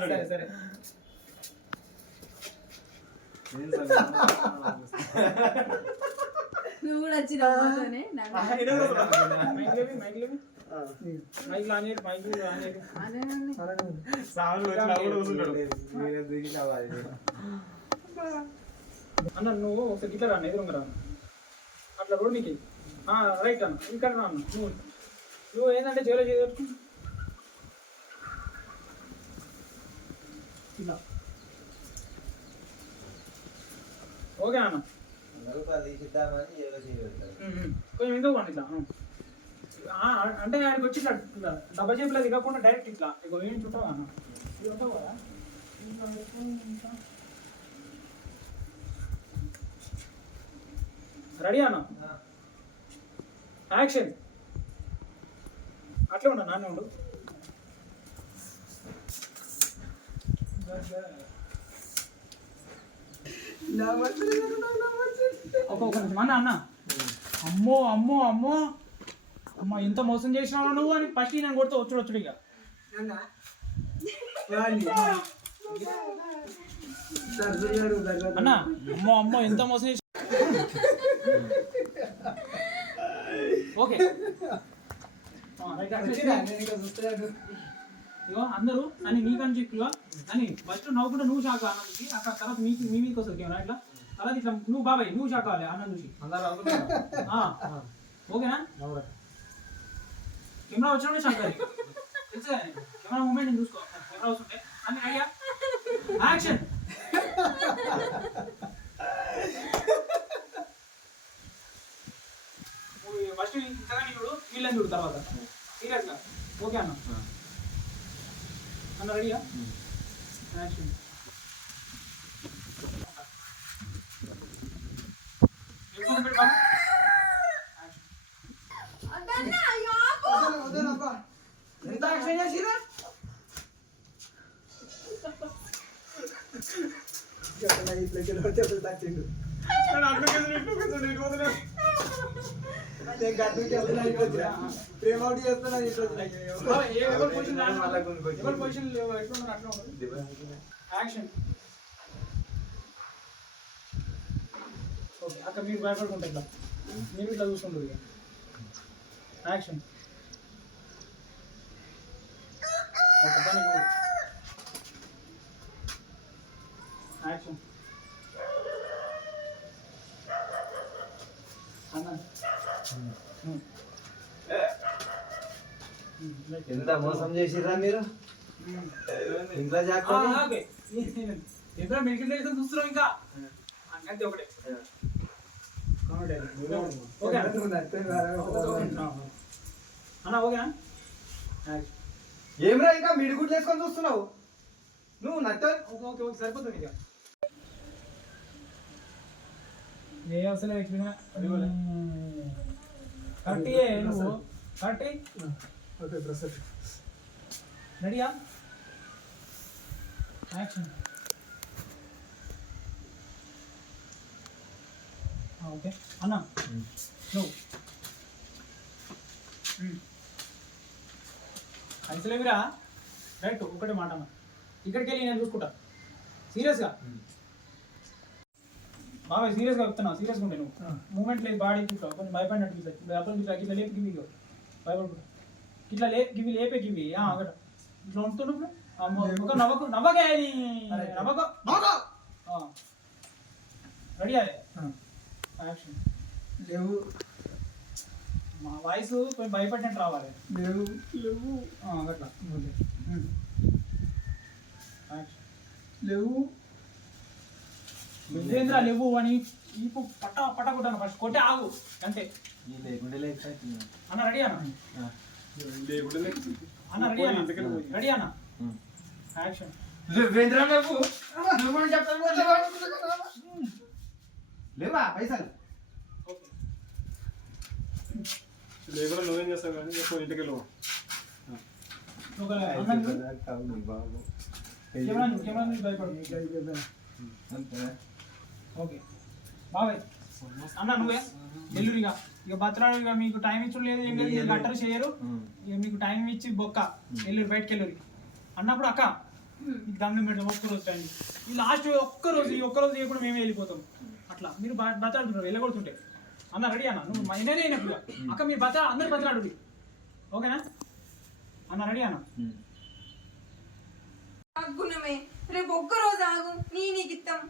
సరే సరే నువ్వు కూడా వచ్చిన అన్న నువ్వు ఒకసారి గిట్లా రాను ఎదురుగా రాను అట్లా రోడ్ మీకు రైట్ అన్న ఇక్కడ రాను నువ్వు ఏంటంటే జైలు చేయవచ్చు ఇలా ఓకే అన్న కొంచెం ఎందుకు పండి ఇట్లా అంటే ఆయనకి వచ్చి ఇట్లా డబ్బా చేపులో దిగకుండా డైరెక్ట్ ఇట్లా ఇక ఏం చుట్టావా అన్న ఇది ఉంటావు కదా రెడీ అన్న యాక్షన్ అట్లే ఉండ నాన్న ఉండు ఒక నిమిషం అన్న అన్న అమ్మో అమ్మో అమ్మో అమ్మ ఇంత మోసం చేసినావా నువ్వు అని ఫస్ట్ నేను కొడితే వచ్చుడు ఇక అన్న అమ్మో అమ్మో ఎంత మోసం చేసి ఓకే ఇగో అందరూ అని నీకని చెప్పిగా అని ఫస్ట్ నవ్వుకుంటే నువ్వు షాక్ ఆనందించి అక్కడ తర్వాత మీ మీదకి వస్తుంది కెమెరా ఇట్లా అలా ఇట్లా నువ్వు బాబాయ్ నువ్వు షాక్ కావాలి ఆనంద్ చూసి ఓకేనా కెమెరా వచ్చినప్పుడు షాక్ కావాలి తెలుసు కెమెరా మూమెంట్ నేను చూసుకో కెమెరా వస్తుంటే అని అయ్యా యాక్షన్ ఫస్ట్ ఇంతగా చూడు వీళ్ళని చూడు తర్వాత సీరియస్గా ఓకే అన్న అన్న రెడీయా యాక్షన్ ఎంత యాక్షన్ చేసిరా అక్కడ మీరు భయపడుకుంటారు ఇట్లా మీరు ఇట్లా చూస్తుంటారు ఇక యాక్షన్ యాక్షన్ అన్న ఎంత మోసం చేసిరా మీరు ఇంట్లో ఇంట్లో మెడికల్ చూస్తున్నాం ఇంకా అంతే ఒకటే అన్న ఓకేనా ఏమిరా ఇంకా మిడిగుడ్లు వేసుకొని చూస్తున్నావు నువ్వు నచ్చ ఓకే ఓకే ఓకే సరిపోతుంది ఇక ఏ అవసరం కరెక్ట్ నువ్వు కరెక్ట్ రెడీయా యాక్షన్ ఓకే అన్న నువ్వు కలిసిలేవిరా రైట్ ఒకటే మాట అన్న ఇక్కడికి వెళ్ళి నేను చూసుకుంటా సీరియస్గా బాబాయ్ సీరియస్గా చెప్తున్నా సీరియస్గా ఉంటే నువ్వు మూమెంట్ లేదు బాడీ ఇట్లా కొంచెం భయపడినట్టు ఇట్లా అప్పుడు ఇట్లా ఇట్లా లేపి గివి భయపడుకుంటా ఇట్లా గివి లేపే గివి ఒకట ఇట్లా ఉంటున్నప్పుడు ఒక నవ్వకు నవ్వకే నవ్వకు రెడీ అదే యాక్షన్ లేవు మా వాయిస్ కొంచెం భయపడినట్టు రావాలి లేవు లేవు అట్లా లేవు నువ్వేంద్ర లేవు అని ఈపు పట్ట కొట్టాను ఫస్ట్ కొట్టే ఆగు అంతే అన్న రెడీ అన్న అన్న రెడీ అన్న రెడీ అన్న యాక్షన్ లేవా పైసలు లేకుండా నువ్వేం చేస్తావు కానీ ఇంటికి వెళ్ళవు భయపడు ఓకే బాబాయ్ అన్న నువ్వే డెలివరీగా ఇక బతరాడు ఇక మీకు టైం ఇచ్చుడు లేదు ఏం లేదు మీరు గంటలు చేయరు ఇక మీకు టైం ఇచ్చి బొక్క వెళ్ళరు బయటకు వెళ్ళరు అన్నప్పుడు అక్క దండం పెడతాం ఒక్కరోజు టైం ఈ లాస్ట్ ఒక్కరోజు ఈ ఒక్కరోజు చేయకుండా మేమే వెళ్ళిపోతాం అట్లా మీరు బతరాడుతున్నారు వెళ్ళగొడుతుంటే అన్న రెడీ అన్న నువ్వు మైననే అయినప్పుడు అక్క మీరు అందరు బతరాడు ఓకేనా అన్న రెడీ అన్న గుణమే రేపు ఒక్కరోజు ఆగు నీకు ఇస్తాం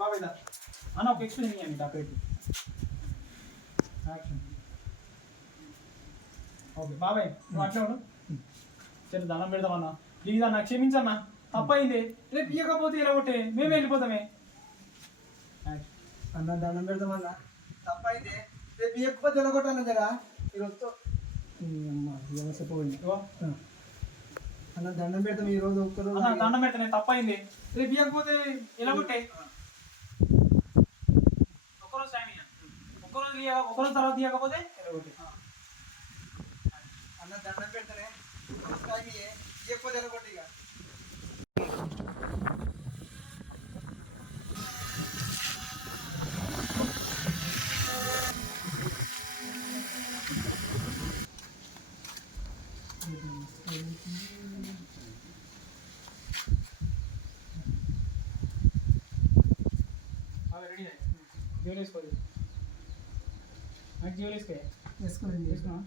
బాబాయ్ అన్న ఒక ఎక్స్ప్లెయిన్ చేయండి డాక్టర్కి ఓకే బాబాయ్ నువ్వు అట్లా ఉండు సరే దండం పెడదామన్నా ప్లీజ్ అన్న క్షమించన్నా తప్పైంది రేపు ఇవ్వకపోతే ఇరగొట్టే మేమే వెళ్ళిపోతామే అన్న దండం పెడతామన్నా తప్పైంది రేపు ఎక్కువ తెలగొట్టాను జరా ఈరోజుతో వ్యవస్థ పోయింది అన్న దండం పెడతాం ఈరోజు ఒక్కరోజు అన్న దండం పెడతానే తప్పైంది రేపు ఇవ్వకపోతే ఇరగొట్టే ఒక్కరోజు టైం ఒక్కరోజు తర్వాత ఇవ్వకపోతే ఇరగొట్టే అన్న దండం పెడతానే టైం ఎక్కువ తెలగొట్టి ఇక రెడీ జ్యువెల్ వేసుకోవాలి నాకు జ్యువెల్ వేసుకోండి వేసుకున్నా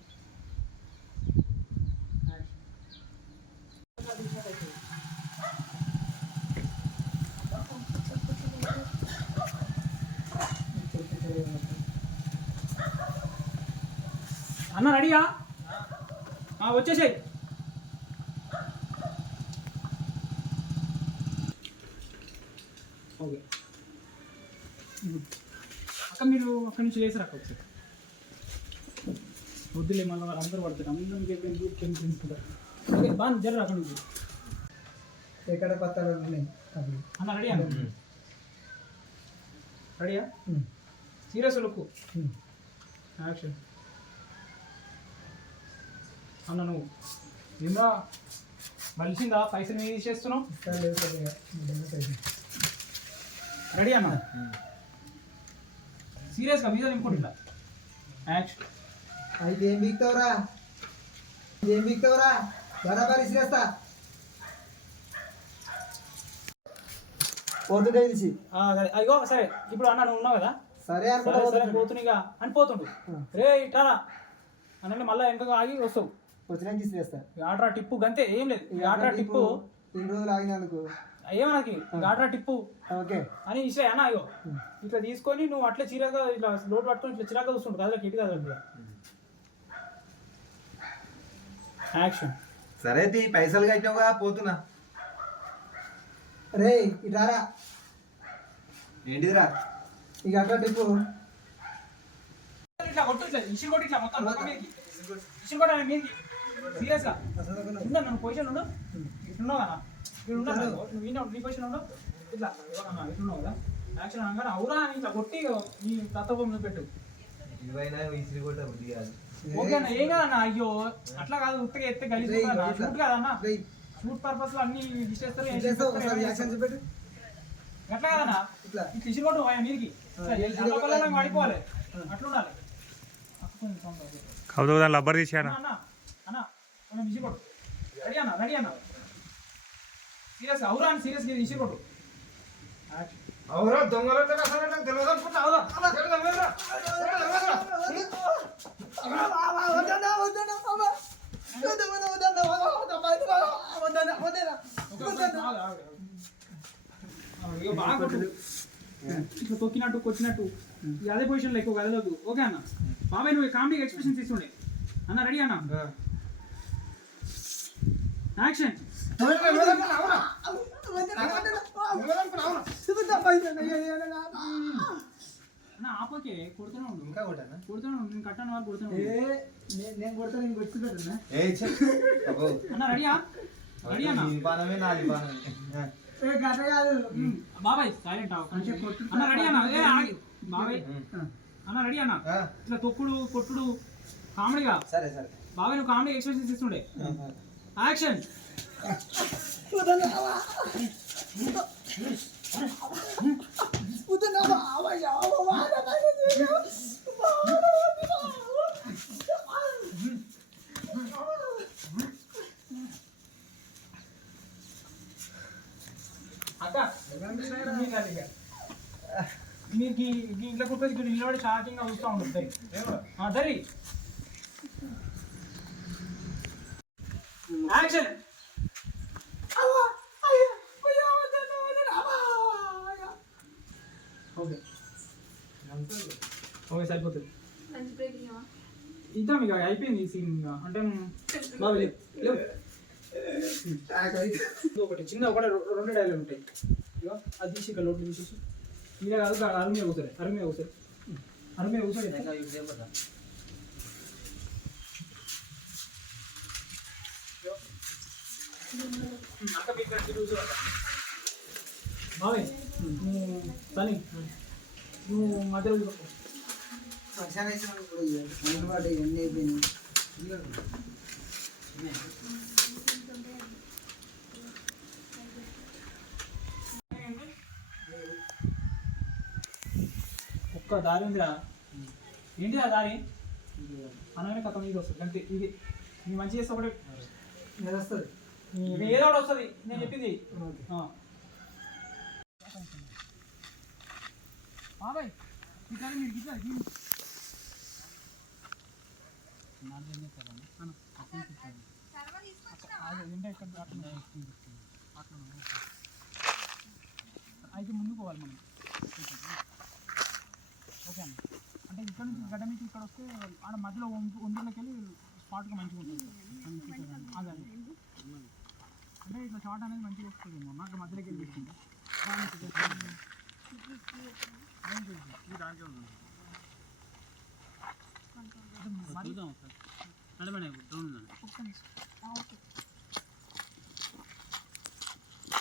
అన్న రెడీయా వచ్చేసాయి ఓకే అక్క మీరు అక్కడి నుంచి చేసారు అక్క ఒకసారి వద్దులే మళ్ళీ వాళ్ళు అందరూ పడతారు అందరం తెలుసుకుంటారు ఓకే బాగా జర్ర అక్కడి నుంచి ఎక్కడ పత్తాలు ఉన్నాయి అన్న రెడీయా రెడీయా సీరియస్ లుక్ యాక్షన్ అన్న నువ్వు ఏమరా మలిసిందా పైసలు మీద తీసేస్తున్నావు రెడీ అన్న సీరియస్గా మీద ఇంకోటి ఇట్లా యాక్షన్ అయితే ఏం బిక్తావురా బరాబరి చేస్తా పోతుంటే తెలిసి సరే అయ్యో సరే ఇప్పుడు అన్న నువ్వు ఉన్నావు కదా సరే సరే పోతునిగా అని పోతుండు రే ఇట్లా అన్న మళ్ళీ వెనక ఆగి వస్తావు వచ్చినాక ఇసిరేస్తా ఆటరా టిప్పు గంతే ఏం లేదు ఆటరా టిప్పు 2 రోజులు ఆగినందుకు ఏమనకి ఆటరా టిప్పు ఓకే అని ఇస్తే అన్న అయ్యో ఇట్లా తీసుకొని నువ్వు అట్లా చీరగా ఇట్లా లోటు పట్టుకొని ఇట్లా చిరాగా చూస్తుంటు కదలకి ఇటు కదలకి యాక్షన్ సరే తీ పైసలు కట్టినావుగా పోతున్నా రే ఇటారా ఏంటిదిరా ఇక అట్లా టిప్పు ఇట్లా కొట్టు ఇట్లా ఇసి కొట్టి ఇట్లా మొత్తం మొత్తం మీదకి ఇసి కొట్ట మీదకి సీరియస్గా ఉందా నన్ను పొజిషన్ ఉండు ఇట్లున్నావు కదా ఇక్కడ ఉన్నా నువ్వు ఈయన నీ పొజిషన్ ఉండు ఇట్లా ఇట్లున్నావు కదా యాక్షన్ అనగానే అవురా అని ఇట్లా కొట్టి నీ తత్వం పెట్టు ఇవైనా విసిరి కొట్ట బుద్ధి కాదు ఓకే అన్న ఏం కాదన్న అయ్యో అట్లా కాదు ఉత్తగా ఎత్తే గలీజ్ షూట్ కాదన్న షూట్ పర్పస్ లో అన్ని తీసేస్తారు అట్లా కాదన్నా ఇట్లా ఇసి కొట్టు మీదకి పడిపోవాలి అట్లా ఉండాలి కాదు దాని లబ్బర్ తీసారా అన్న అన్న కొంచెం ఇసి కొట్టు రెడీ అన్న సీరియస్ అవురా అని సీరియస్ ఇసి కొట్టు అవురా దొంగలంటే అసలు తెలియదు అనుకుంటా అవురా బాగా కొట్టు ఇట్లా తొక్కినట్టు కొట్టినట్టు అదే పొజిషన్లో ఎక్కువ కదలదు ఓకే అన్న బాబాయ్ నువ్వు కామెడీ ఎక్స్ప్రెషన్స్ ఇస్తుండే అన్న రెడీ అన్న యాక్షన్ అన్న ఆపోకే కొడుతూనే ఉండు ఇంకా కొట్టానా కొడుతూనే ఉండు నేను కట్టాను వాళ్ళు కొడుతూనే నేను కొడతా నేను కొట్టుకుంటాను అన్న రెడీయా రెడీ అన్న బాణమే నాది బాణమే గట్ట కాదు బాబాయ్ సైలెంట్ అన్న రెడీ అన్న ఏ ఆగి బాబాయ్ అన్న రెడీ అన్న ఇట్లా తొక్కుడు కొట్టుడు కామెడీగా సరే సరే బాబాయ్ నువ్వు కామెడీ ఎక్స్ప్రెషన్స్ ఇస్తుండే యాక్షన్ పొద్దున్న అక్క మీరు ఇంట్లో కుప్పేసి ఇక్కడ నిలబడి షాకింగ్గా చూస్తూ ఉంటుంది దరి యాక్షన్ ఓకే ఓకే సరిపోతుంది లంచ్ బ్రేక్ ఇవ్వమా? ఇద్దాం ఇక అయిపోయింది ఈ సీన్ ఇక అంటే బాబు లేవు ఒకటి చిన్న ఒకటి రెండు డైలాగ్ ఉంటాయి ఇక అది తీసి ఇక లోట్లు తీసేసి ఇలా కాదు అరుమే కూర్చోరు అరుమే కూర్చోడు అక్క మీ ఫ్రెండ్స్ కూర్చోట బాబాయ్ నువ్వు పని నువ్వు మధ్యలో కూర్చో. వర్షాలు వేసినప్పుడు అందుబాటు ఇవన్నీ అయిపోయినాయి ఒక్క దారి ఉందిరా ఏంటి ఆ దారి అనగానే కథ మీద వస్తుంది అంతే ఇది నీ మంచి చేస్తే ఒకటి ఇది వస్తుంది ఇది ఏదో ఒకటి వస్తుంది నేను చెప్పింది బాబాయ్ ఇట్లా మీరు ఇట్లా అయితే ముందుకు పోవాలి మనం ఓకే అన్న అంటే ఇక్కడ నుంచి గడ్డ నుంచి ఇక్కడ వస్తే ఆడ మధ్యలో ఒంటిలోకి వెళ్ళి స్పాట్గా మంచిగా ఉంటుంది అదే అంటే ఇట్లా షార్ట్ అనేది మంచిగా వస్తుంది నాకు మధ్యలోకి వెళ్ళి తీసుకుంటా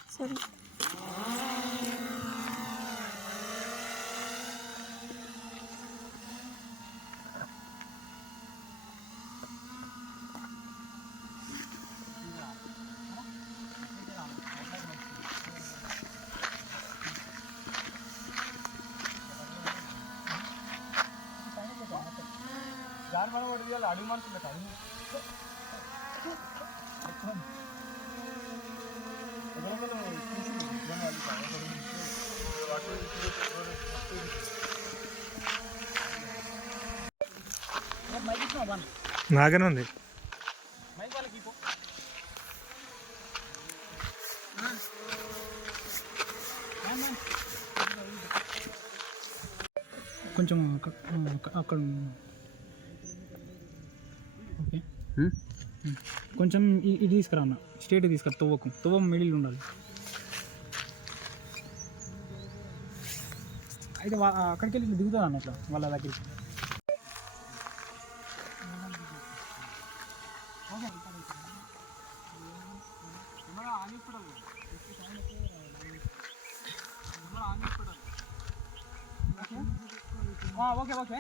సరే అడుగు మనసు అడుగు నాగానే ఉంది కొంచెం అక్కడ ఓకే కొంచెం ఇది తీసుకురా అన్న స్ట్రేట్ తీసుకురా తువ్వ మిడిల్ ఉండాలి అయితే అక్కడికి వెళ్ళి దిగుతుంది అన్న అట్లా వాళ్ళ దగ్గరికి ఓకే ఓకే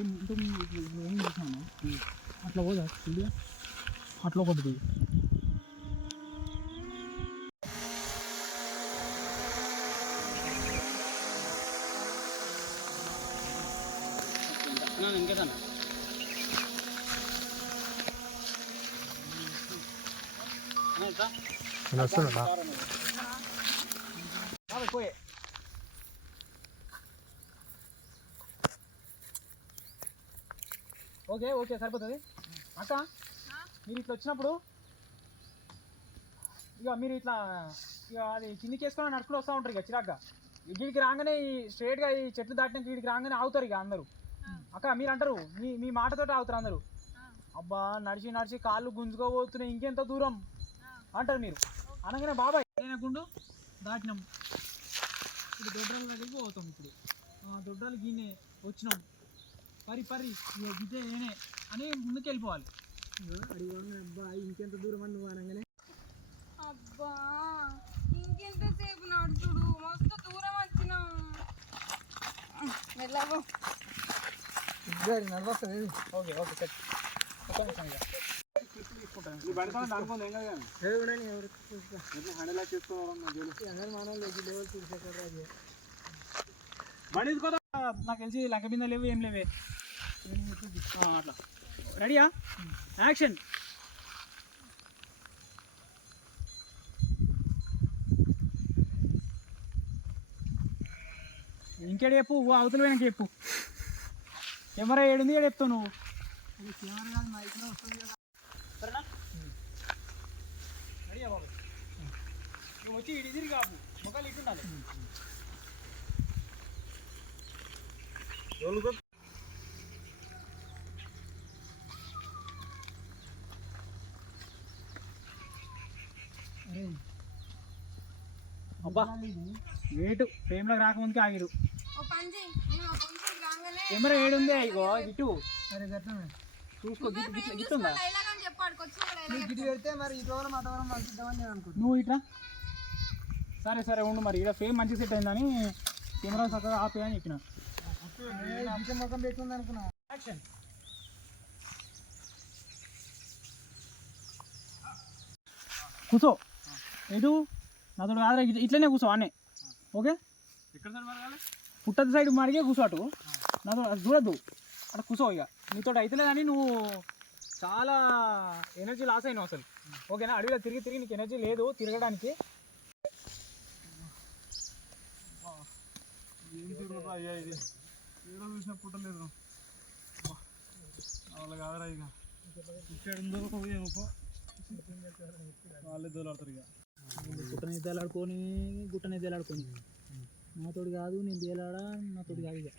ఏం చేసినాను అట్లా పోదా చూడు అట్లా ఒకటి ఇంకేదన్నా వస్తున్నా పోయే ఓకే ఓకే సరిపోతుంది అక్క మీరు ఇట్లా వచ్చినప్పుడు ఇక మీరు ఇట్లా ఇక అది కిందికి వేసుకొని నడుచుకుంటూ వస్తూ ఉంటారు ఇక చిరాగ్గా వీడికి రాగానే ఈ స్ట్రేట్గా ఈ చెట్లు దాటినాక వీడికి రాగానే ఆగుతారు ఇక అందరూ అక్క మీరు అంటారు మీ మాటతోటి ఆగుతారు అందరూ అబ్బా నడిచి నడిచి కాళ్ళు గుంజుకోబోతున్నాయి ఇంకెంత దూరం అంటారు మీరు అనగానే బాబాయ్ గుండు దాటినాం ఇప్పుడు దొడ్రాల దగ్గరికి పోతాం ఇప్పుడు దొడ్రాలు గిన్నె వచ్చినాం పరి గిజే ఏనే అని ముందుకు వెళ్ళిపోవాలి అడిగి అబ్బా ఇంకెంత దూరం అని నువ్వు అనగానే అబ్బా ఇంకెంతసేపు నడుచుడు మస్తు దూరం వచ్చినాం వెళ్ళాము నడవస్తుంది ఓకే ఓకే సెట్ ఒక్క నిమిషం ఇక ఈ బండి సార్ అనుకుంది ఏం కదా హ్యాండిల్ చేసుకోవడం బండి తీసుకోదా నాకు తెలిసి లంక బింద లేవు ఏం లేవే అట్లా రెడీయా యాక్షన్ ఇంకేడు చెప్పు అవతల వెనక చెప్పు కెమెరా ఏడుంది ఏడు చెప్తావు నువ్వు కెమెరా కాదు మైక్లో వస్తుంది కదా సరేనా రెడీయా బాబు నువ్వు వచ్చి ఇటు తిరిగి కాపు మొక్కలు ఇటు ఉండాలి అబ్బా వెయిట్ ఫ్రేమ్లోకి రాకముందుకే ఆగిరు ఓ పని చెయ్యి మేము ఆ పొందుకు రాగానే కెమెరా ఏడుంది ఇగో ఇటు అరే గట్లనే చూసుకో గిట్టుందా డైలాగ్ అని చెప్పాడు వచ్చిన డైలాగ్ గిటి పెడితే మరి ఇటు వరం అటు వరం పంపిద్దామని నేను అనుకుంటున్నాను నువ్వు ఇట్లా సరే సరే ఉండు మరి ఇక్కడ ఫ్రేమ్ మంచి సెట్ అయిందని కెమెరా చక్కగా ఆపే అని చెప్పిన గిట ముఖం పెట్టుకుంది అనుకున్నా యాక్షన్ కూర్చో ఎటు నాతో కాదు ఇట్లనే కూర్చో అన్నే ఓకే ఎక్కడ సార్ మరగాలి పుట్టది సైడ్ మరిగే కూర్చో అటు నాతో అది చూడద్దు అక్కడ కూర్చో ఇక నీతో అయితేలే కానీ నువ్వు చాలా ఎనర్జీ లాస్ అయినావు అసలు ఓకేనా అడవిలో తిరిగి తిరిగి నీకు ఎనర్జీ లేదు తిరగడానికి ఏం తిరుగుతా అయ్యా ఇది ఏదో చూసినా పుట్టలేదు వాళ్ళ కాదరా ఇక ఇక్కడుందో ఏమో వాళ్ళే దోలాడతారు ఇక గుట్టని తేలాడుకొని నాతోటి కాదు నేను తేలాడా నాతోటి కాదు ఇక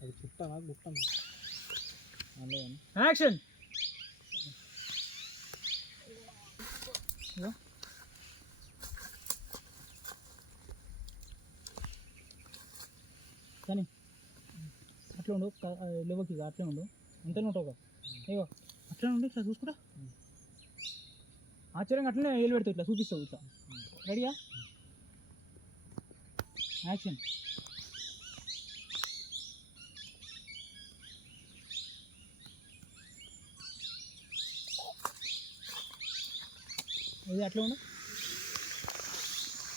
అది గుట్టనా యాక్షన్ కానీ అట్లా ఉండు లేవకి ఇక అట్లే ఉండు అంతనే ఉంటావు ఇగో అట్లనే ఉండు ఇట్లా చూసుకుంటా ఆశ్చర్యంగా అట్లనే వేలు పెడతావు ఇట్లా చూపిస్తావు ఇట్లా రెడీయా యాక్షన్ ఇది అట్లా ఉండు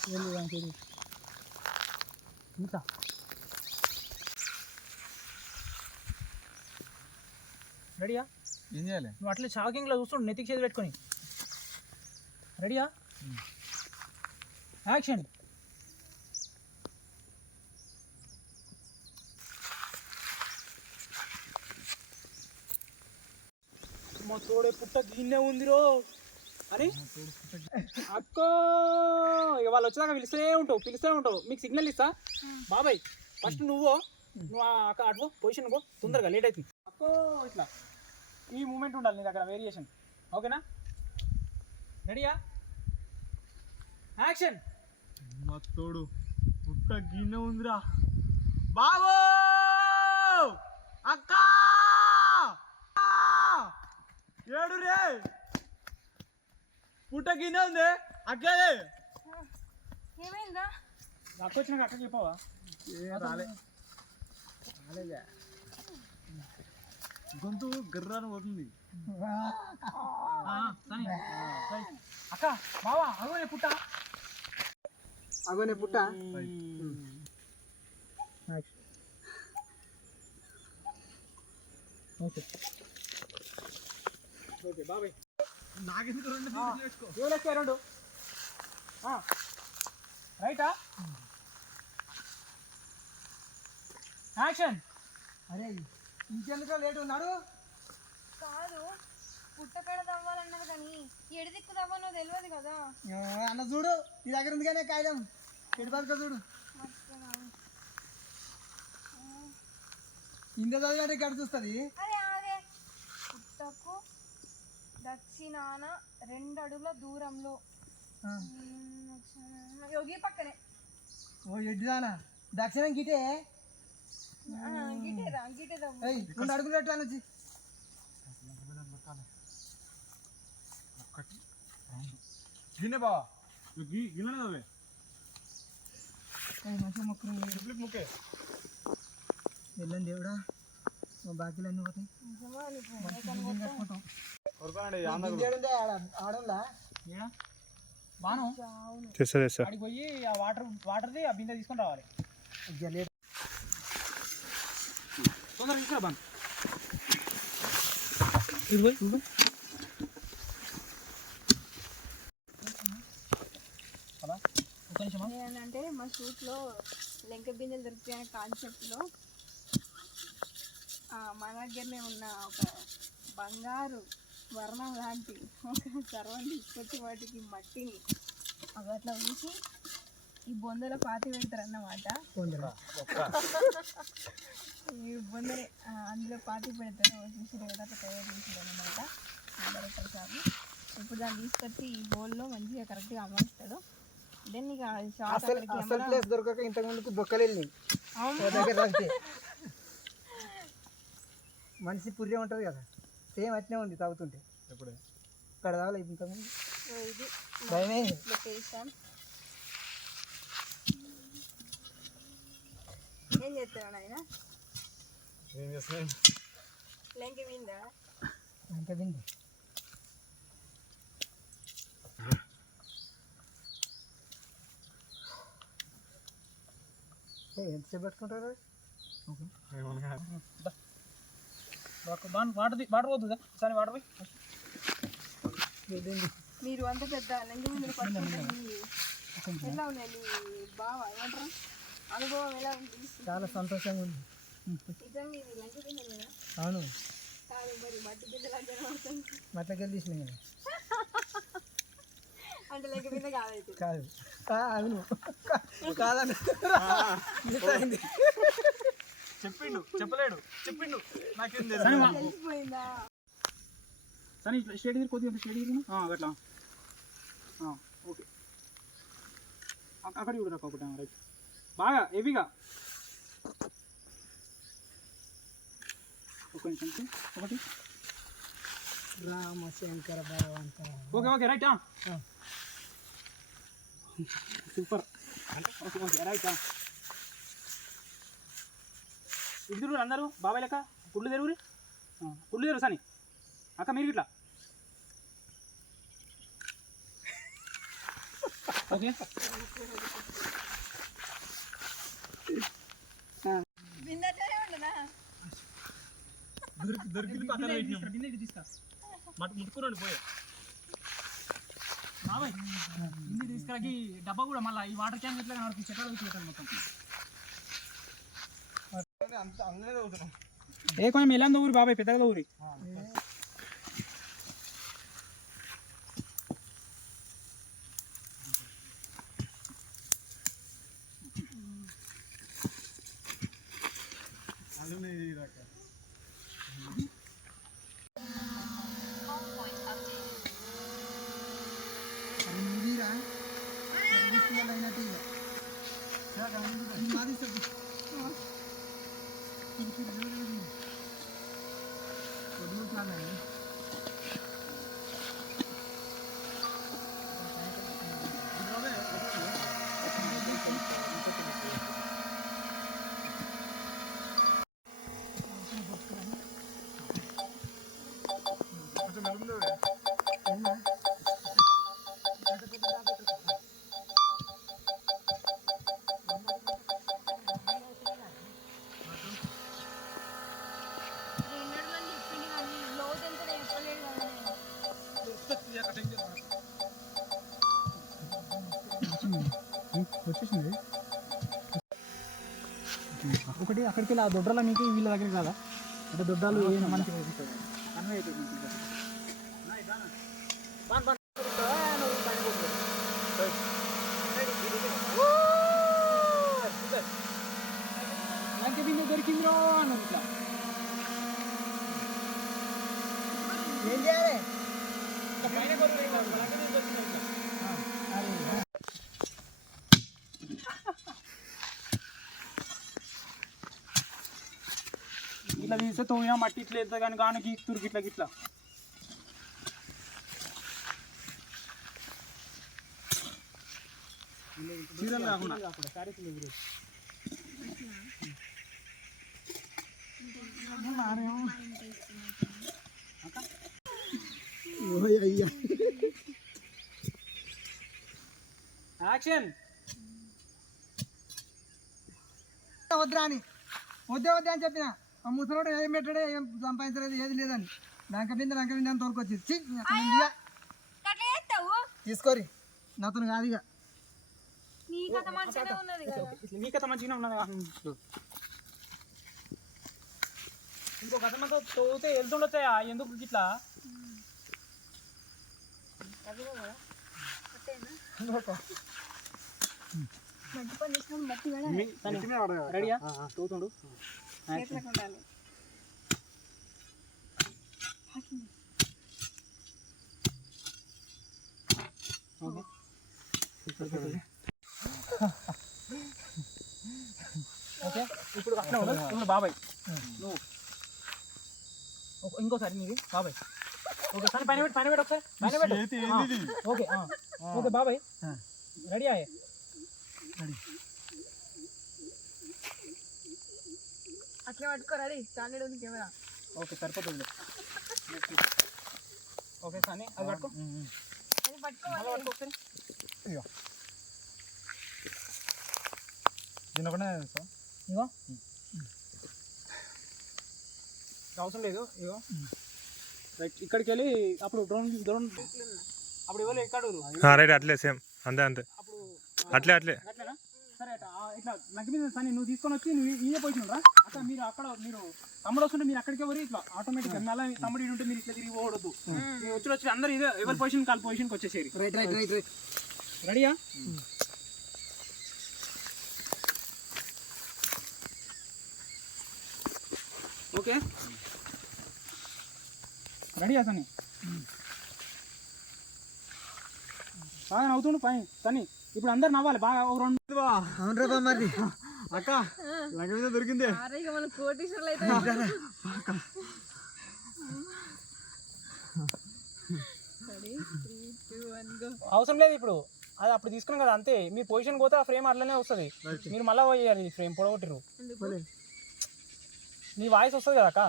వెళ్ళు దానికి ఇంకా రెడీయా ఏం చేయాలి నువ్వు అట్లే షాకింగ్లో చూస్తుండు నెత్తికి చేతి పెట్టుకొని రెడీయా యాక్షన్ మా తోడే పుట్ట గిన్నె ఉందిరో అని అక్కో ఇక వాళ్ళు వచ్చేదాకా పిలుస్తూనే ఉంటావు మీకు సిగ్నల్ ఇస్తా బాబాయ్ ఫస్ట్ నువ్వు అక్కడ అటు పొజిషన్ పో తొందరగా లేట్ అవుతుంది అక్కో ఇట్లా ఈ మూమెంట్ ఉండాలి నీ దగ్గర వేరియేషన్ ఓకేనా రెడీయా యాక్షన్ మా తోడు పుట్ట గిన్నె ఉందిరా బాబు అక్క ఏడు రే పుట్ట కింద ఉంది అక్కడే ఏమైందా? అక్క వచ్చినాక అక్క చెప్పవా? రాలే రాలేదా గొంతు గర్రాను పోతుంది. సరే అక్క బావా అగోనే పుట్ట అగోనే పుట్ట ఓకే ఓకే బాబాయ్ నాకెందుకు రెండు వేసుకో ఎవరు రెండు రైటా యాక్షన్. అరే ఇంకెందుకో లేటు ఉన్నాడు. కాదు, పుట్టకడ తవ్వాలన్నది కానీ ఎడి దిక్కు తవ్వనో తెలియదు కదా. అన్న చూడు నీ దగ్గర ఉంది కానీ కాగితం చెడు పలుక చూడు. ఇంత చదివంటే గడి చూస్తుంది. అరే అదే పుట్టకు దక్షిణాన 2 అడుగుల దూరంలో యోగి పక్కనే. ఓ ఎడ్డిదానా దక్షిణం గిటే గిటేదా గిటే తవ్వు. 2 అడుగులు పెట్టాను వచ్చి గిన్నె బావా గిన్నె అవే మంచిగా మొక్కలు ముక్కే వెళ్ళండి దేవుడా మా బాకీలన్నీ పోతాయి. ఆడంలా బాను చేస్తా అడిగి పోయి ఆ వాటర్ది ఆ బిందె తీసుకొని రావాలి. తొందరగా తీసుకురా బాను. అలా ఒక నిమిషమా. ఏంటంటే మా షూట్లో లెంక బిందెలు దొరుకుతాయనే కాన్సెప్ట్లో మన దగ్గరనే ఉన్న ఒక బంగారు వర్ణం లాంటి ఒక సర్వం తీసుకొచ్చి వాటికి మట్టిని అవి అట్లా ఉంచి ఈ బొందలో పాతి పెడతారు అన్నమాట. ఈ బొందలే అందులో పాతి పెడతారు. చూసి అట్లా తయారు చేసారు అన్నమాట డైరెక్టర్ సార్. ఇప్పుడు దాన్ని తీసుకొచ్చి ఈ బౌల్లో మంచిగా కరెక్ట్గా అమర్స్తాడు. దెన్ ఇక అసలు ప్లేస్ దొరకక ఇంతకు ముందుకు బొక్కలు వెళ్ళి దగ్గర రాస్తే మనిషి పుర్రె ఉంటుంది కదా సేమ్ అట్నే ఉంది తాగుతుంటే ఇక్కడ తాగలే ఇంతకుముందు. ఇది భయమే లొకేషన్. ఏం చేస్తాడు ఆయన ఏం చేస్తున్నాయి లెంక విందా ఇంకా తిండి ఎంతసేపు పెట్టుకుంటారు. వాటర్ పోతుందా సరే వాటర్ పోయి. మీరు అంత పెద్ద లంగి ముందు పట్టుకుంటుంది ఎలా ఉన్నాయి మీ బావ ఏమంటారు అనుభవం ఎలా ఉంది? చాలా సంతోషంగా ఉంది. నిజంగా ఇది లంక కింద అవును కాదు మరి మట్టి కింద లంక పడుతుంది మట్లకెళ్ళి తీసినాం కదా. అంటే లంక కింద కాదైతే కాదు అవును కాదండి చెప్పలేడు చెప్పిండు నాకేం తెలిసిపోయిందా? సరే స్టేట్ దగ్గర కొద్దిగా స్టేట్ దగ్గర అట్లా ఓకే అక్కడ చూడరా ఒకటి రైట్ బాగా హెవీగా ఒక నిమిషం ఒకటి రామశంకర భగవంత. Okay okay right super okay okay right ఇద్దరు అందరూ బాబాయ్ లెక్క కుళ్ళు తెరువురి కుళ్ళు తెరు సని అక్క మీరు ఇట్లా ఓకే బిందెట్లనే ఉండదా? దొరికింది పక్కన పెట్టినాం తీసుకా ముట్టుకురండి పోయా బాబాయ్ ఇన్ని తీసుకురాకి డబ్బా కూడా మళ్ళీ ఈ వాటర్ క్యాన్ ఎట్లా నడిపి చెట్ల వచ్చి పెట్టాలి మొత్తం. అందులోనే చదువుతున్నాం ఏ కొంచెం ఎలాందో ఊరి బాబాయ్ పెద్దగా ఊరి వచ్చేసింది ఒకటి అక్కడికి వెళ్ళి ఆ దొడ్డల మీకు వీళ్ళ దగ్గరికి కదా అంటే దొడ్డాలు మంచిగా కన్వే అవుతుంది నాకు బిందె దొరికిందిరో అన్న ఇట్లా ఏం చేయాలి పైన దొరికింది ఇట్లా తీస్తే తోమినా మట్టి ఇట్లా వెళ్తుంది కానీ కానీ గీక్తురు గిట్లా గిట్లా చీరలు కాకుండా శారీస్ అయ్యా యాక్షన్ వద్దురా అని వద్దే అని చెప్పిన ఆ ముసలోడు ఏం పెట్టాడే ఏం సంపాదించలేదు ఏది లేదని లంక బిందె అని తోలుకొచ్చి తీసుకోరి నాతో కాదు ఇక నీ కథ మంచిగానే ఉన్నది కదా. నీ కథ మంచిగానే ఉన్నది ఇంకో కథ మంతా తోగితే వెళ్తుండొచ్చాయా ఎందుకు ఇట్లా మట్టి పని చేసినప్పుడు మట్టి పడాలి. రెడీయా తోతుండు చేతులకు ఉండాలి. ఓకే ఇప్పుడు అట్లా ఉండదు ఇప్పుడు బాబాయ్ నువ్వు ఇంకోసారి నీది బాబాయ్ ఓకే సార్ పైన పెట్టు ఒకసారి పైన పెట్టు ఓకే ఓకే బాబాయ్ రెడీ అయ్యే అట్లా పట్టుకో రెడీ స్టాండర్డ్ ఉంది కెమెరా. ఓకే సరిపోతుంది ఓకే సార్ అది పట్టుకో అది పట్టుకోవాలి. మళ్ళీ పట్టుకో ఒకసారి తినకుండా ఇగో అవసరం లేదు ఇగో రైట్ ఇక్కడికి వెళ్ళి అప్పుడు డ్రోన్ అప్పుడు ఇవ్వలేదు ఎక్కడ రైట్ అట్లే సేమ్ అంతే అంతే అప్పుడు అట్లే అట్లేనా సరే ఇట్లా నగ్గి మీద సని నువ్వు తీసుకొని వచ్చి నువ్వు ఇదే పొజిషన్ రా అక్కడ మీరు తమ్ముడు వస్తుంటే మీరు అక్కడికి ఎవరు ఇట్లా ఆటోమేటిక్గా మళ్ళీ తమ్ముడు ఉంటే మీరు ఇట్లా తిరిగి పోవద్దు మీరు వచ్చి అందరూ ఇదే ఎవరి పొజిషన్ కాల్ పొజిషన్కి వచ్చేసేది రైట్ రెడీయా ఓకే రెడీయా సని బాగా నవ్వుతుండు పని సని ఇప్పుడు అందరు నవ్వాలి బాగా ఒక రెండు అవునరా మరి అక్క లంక మీద దొరికింది అరే ఇక మన కోటీశ్వర్లు అయితే రెడీ 3, 2, 1 గో. అవసరం లేదు ఇప్పుడు అది అప్పుడు తీసుకున్నాం కదా అంతే మీ పొజిషన్ పోతే ఆ ఫ్రేమ్ అట్లనే వస్తుంది మీరు మళ్ళీ పోయాలి ఈ ఫ్రేమ్ పొడగొట్టిరు మీ వాయిస్ వస్తుంది కదా అక్క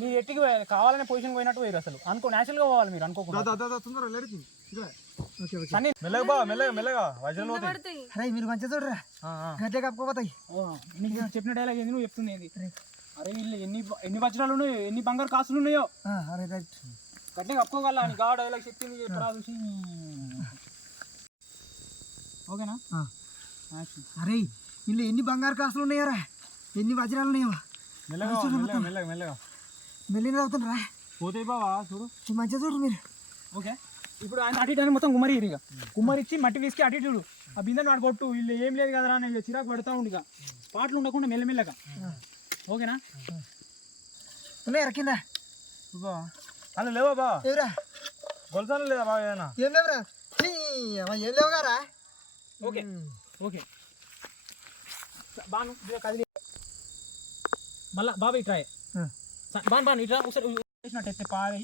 మీరు ఎట్టికి కావాలనే పొజిషన్ పోయినట్టు పోయారు అసలు న్యాచురల్గా పోవాలి మీరు అనుకోకుండా తొందర లేడుకి సన్నీ మెల్లగా పడతాయి. అరే మీరు మంచిగా చూడరా గడ్డ కప్పుకోపోతాయి నీకు చెప్పిన డైలాగ్ ఏంది నువ్వు చెప్తుంది ఏంది అరే వీళ్ళు ఎన్ని వజ్రాలు ఉన్నాయో ఎన్ని బంగారు కాసులు ఉన్నాయో అరే రైట్ గట్టిగా కప్పుకోగల అని గా డైలాగ్ చెప్పింది ఎట్లా చూసి ఓకేనా అరే వీళ్ళు ఎన్ని బంగారు కాసులు ఉన్నాయారా ఎన్ని వజ్రాలు ఉన్నాయో మెల్లగా మెల్లిన అవుతుండ్రా పోతాయి బావా చూడు మంచిగా చూడు మీరు ఓకే ఇప్పుడు ఆయన అటు ఇటు అని మొత్తం గుమ్మరి ఇక గుమ్మరిచ్చి మట్టి వేసుకి అటు ఇటు ఆ బిందెని వాడు కొట్టు వీళ్ళు ఏం లేదు కదరా అని చిరాకు పడతా ఉండి ఇక పాటలు ఉండకుండా మెల్లమెల్లగా ఓకేనా ఉన్నాయా కింద అలా లేవా బా ఎవరా గొలుసాలు లేదా బాగా ఏదైనా ఏం లేవురా ఏం లేవు గారా ఓకే ఓకే బాను కదిలి మళ్ళా బాబాయ్ ట్రై బాను ఇట్లా ఒకసారి చేసినట్టయితే పావి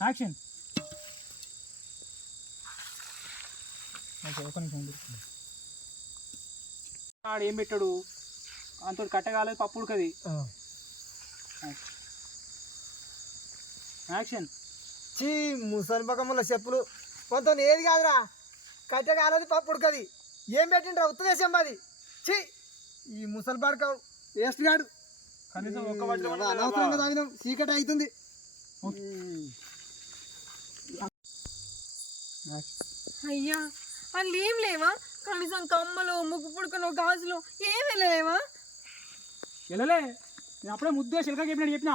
యాక్షన్ ఓకే ఒక నిమిషం ఆడు ఏం పెట్టాడు అంత కట్టగాలేదు పప్పు ఉడకది యాక్షన్ చీ ముసలి పక్కముల చెప్పులు కొంత ఏది కాదురా కట్టె కాలేదు పప్పు ఉడకది ఏం పెట్టిండ్రా ఉత్తదేశం అది చీ ఈ ముసలి పడక వేస్ట్ గాడు కనీసం ఒక్క వజ్రం అనవసరంగా తాగినాం చీకటి అవుతుంది అయ్యా వాళ్ళు ఏం లేవా కనీసం కమ్మలు ముగ్గు పుడుకును గాజులు ఏమీ లేవా? వెళ్ళలే నేను అప్పుడే ముద్దు చిలక చెప్పిన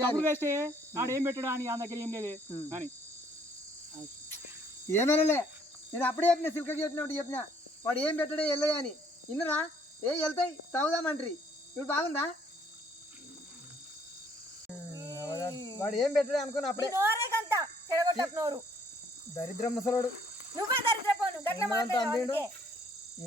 తప్పుడు వేస్తే నాడు ఏం పెట్టాడు అని ఆ దగ్గర ఏం లేదు అని ఏమేలే నేను అప్పుడే చెప్పిన సిల్క చెప్పినప్పుడు చెప్పిన వాడు ఏం పెట్టడే వెళ్ళాయి అని ఇన్నరా ఏ వెళ్తాయి తాగుదామంటారు ఇప్పుడు బాగుందా వాడు ఏం పెట్టడే అనుకున్నా అప్పుడే నోరేకంతా చెడగొట్టకు నోరు. దరిద్రం ముసలోడు నువ్వే దరిద్రపోను గట్ల మాట్లాడు.